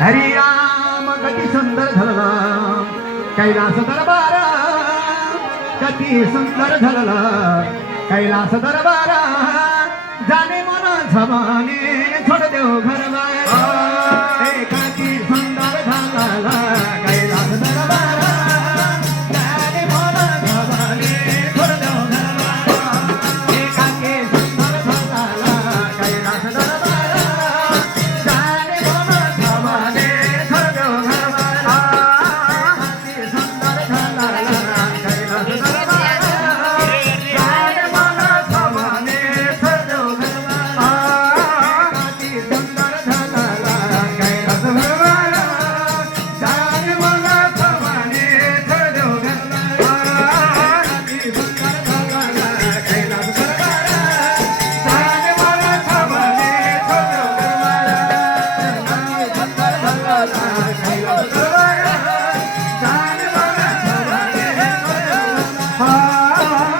हरिराम कती सुंदर झाला कैलास दरबार, कती सुंदर झाला कैलास दरबार. जाने मन झमाने छोड देव घरबार. कती सुंदर झाला कैलास दरबार. जाने मन झमाने छोड देव घरबार. कती सुंदर झाला कैलास दरबार. जाने मन झमाने छोड देव घरबार. कती सुंदर झाला कैलास दरबार. जाने मन झमाने छोड देव घरबार. कती सुंदर झाला कैलास दरबार. जाने मन झमाने छोड देव घरबार. कती सुंदर झाला कैलास दरबार. जाने मन झमाने छोड देव घरबार. कैलास दरबार. जाने मन झमाने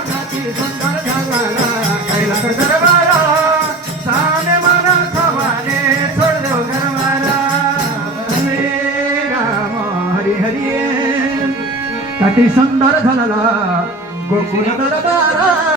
कती सुंदर झाला कैलास दरबार. जाने मन झमाने छोड देव घरबार. हरे राम हरी हरी. कती सुंदर झाला गोकुळ दरबार.